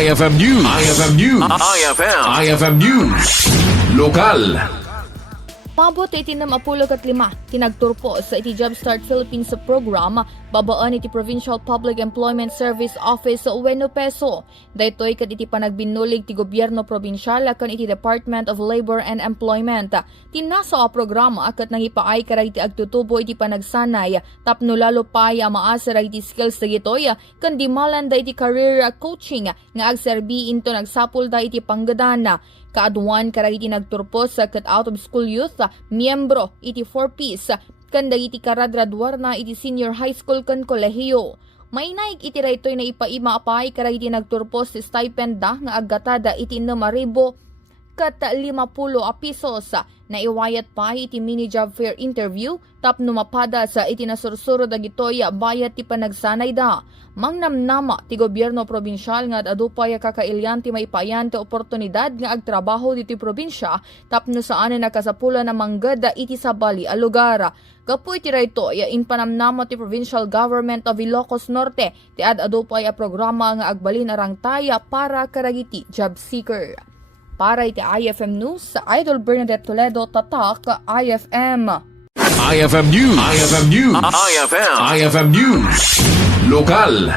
IFM News. IFM News. IFM News. Lokal. Mabot iti na 45 tinagturpos sa iti Jobstart Philippines program babaan iti Provincial Public Employment Service Office sa 1 peso. Daytoy ket iti panagbinulig ti gobyerno probinsyal ken iti Department of Labor and Employment. Tinasa a programa ket nangipaay karay iti agtutubo iti panagsanay tapno lalo pay a maasar iti skills dagitoy ken dimalan da iti career coaching nga agserbi into nagsapul da iti panggadana. Kaaduan karay iti nagturpos ket out of school youth miyembro iti 4Ps ken dagiti karagraduar na iti senior high school ken kolehiyo. Mainaig iti raytoy na ipaima apay karay iti nagturpos ti stipend da nga aggatada iti 5,000 ket 50 a pesos na iwayat pa iti mini job fair interview tapno mapada sa iti nasursuro dagitoy bayat ti panagsanay da. Mangnamnama ti gobyerno probinsyal nga adupay kakailyan ti maipayan ti oportunidad nga agtrabaho diti probinsya tapno saan nakasapula na manggada iti sabali a lugar. Kapoy ti rayto in panamnama ti Provincial Government of Ilocos Norte ti adupay a programa nga agbalin arang taya para karagiti job seeker. Para iti IFM News, Idol Bernadette Toledo, Tatak, IFM. IFM News. IFM News. IFM News. Lokal.